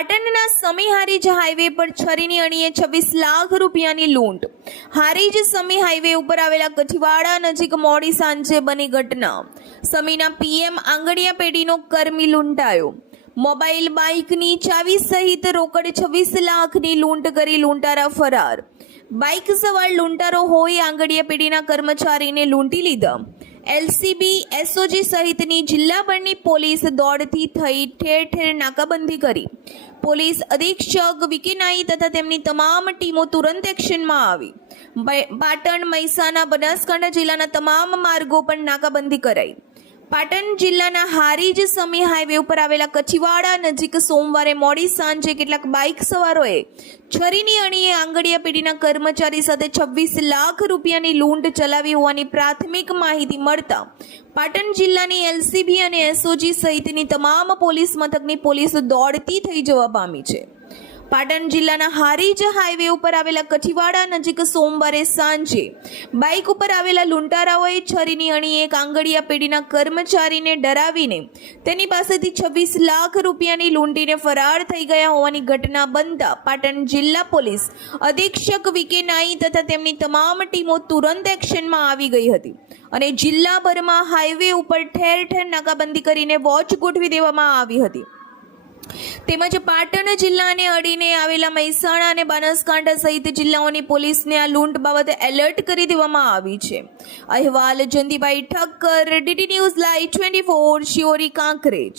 પાટણના સમી હારીજ હાઈવે પર છરીની અણીએ 26 લાખ રૂપિયાની લૂંટ। હારીજ સમી હાઈવે ઉપર આવેલા કઠીવાડા નજીક મોડી સાંજે બની ઘટના। સમીના પીએમ આંગડિયા પેઢીનો કર્મી લૂંટાયો। મોબાઈલ બાઇકની ચાવી સહિત રોકડ 26 લાખની લૂંટ કરી લૂંટારા ફરાર। બાઇક સવાર લૂંટારો હોય આંગડિયા પેઢીના કર્મચારીને લૂંટી લીધા। એલસીબી એસઓજી સહિતની જિલ્લાભરની પોલીસ દોડતી થઈ ઠેર ઠેર નાકાબંધી કરી। પોલીસ અધિક્ષક વિકે નાઈ તથા તેમની તમામ ટીમો તુરંત એક્શનમાં આવી। પાટણ મહેસાણા બનાસકાંઠા જિલ્લાના તમામ માર્ગો પર નાકાબંધી કરાઈ। પાટણ જિલ્લાના હારીજ સમી હાઈવે ઉપર આવેલા કચીવાડા નજીક સોમવારે મોડી સાંજે કેટલાક બાઇક સવારોએ છરીની અણીએ આંગડિયા પેઢીના કર્મચારી સાથે 26 લાખ રૂપિયાની લૂંટ ચલાવી હોવાની પ્રાથમિક માહિતી મળતા પાટણ જિલ્લાની એલસીબી અને એસઓજી સહિતની તમામ પોલીસ મથકની પોલીસ દોડતી થઈ જવા પામી છે। પાટણ જિલ્લાના હારીજ હાઈવે ઉપર આવેલા કઠીવાડા નજીક સોમવારે સાંજે બાઇક ઉપર આવેલા લૂંટારાઓએ છરીની અણીએ એક આંગડિયા પેઢીના કર્મચારીને ડરાવીને તેની પાસેથી 26 લાખ રૂપિયાની લૂંટીને ફરાર થઈ ગયા હોવાની ઘટના બનતા પાટણ જિલ્લા પોલીસ અધિક્ષક વિકે નાઈ તથા તેમની તમામ ટીમો તુરંત એક્શનમાં આવી ગઈ હતી અને જિલ્લાભરમાં હાઈવે ઉપર ઠેર ઠેર નાકાબંધી કરીને વોચ ગોઠવી દેવામાં આવી હતી। તેમજ પાટણ જિલ્લાને અડીને આવેલા મહેસાણા અને બનાસકાંઠા સહિત જિલ્લાઓની પોલીસને આ લૂંટ બાબતે એલર્ટ કરી દેવામાં આવી છે। અહેવાલ Jayantibhai Thakkar, DD news live 24, Shihori Kankrej.